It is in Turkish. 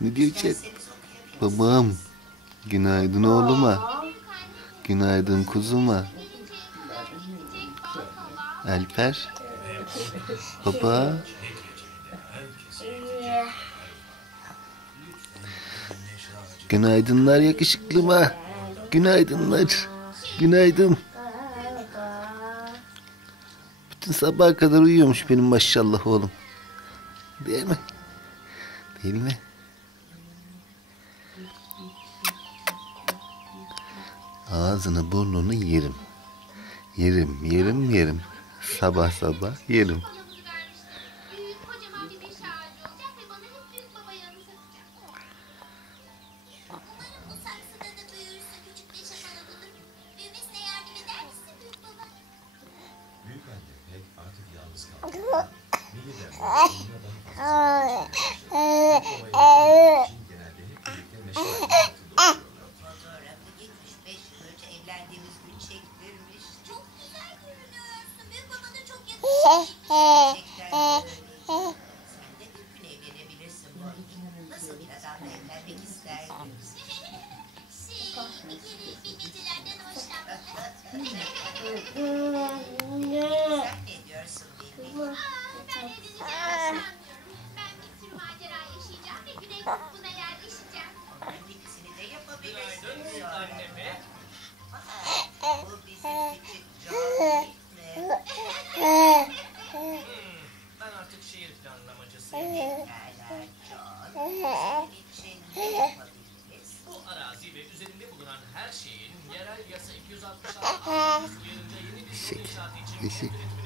Ne diyor Chat? Babam. Günaydın oğluma. Günaydın kuzuma. Alper. Baba. Günaydınlar yakışıklıma. Günaydınlar. Günaydın. Bütün sabaha kadar uyuyormuş benim maşallah oğlum. Değil mi? Değil mi? Ağzını burnunu yerim. Yerim, yerim, yerim. Sabah sabah yerim. Nasıl bir adamla evlenmek isterdin? Bir kere bir gecelerden hoşlandım. Sen ne diyorsun benim? Ben ne diyeceğim sanmıyorum. Ben bir sürü macera yaşayacağım ve Güney Kutbu'na yerleşeceğim. Onların ikisini de yapabilirsin sonra. Bu bizim küçük John değil mi? Ben artık şehir planlamacısıyım. Pekala John. Senin için ne yapabiliriz? Bu arazi ve üzerinde bulunan her şeyin yerel yasa 266 yerinde yeni bir yol inşaatı için Eşek. üretime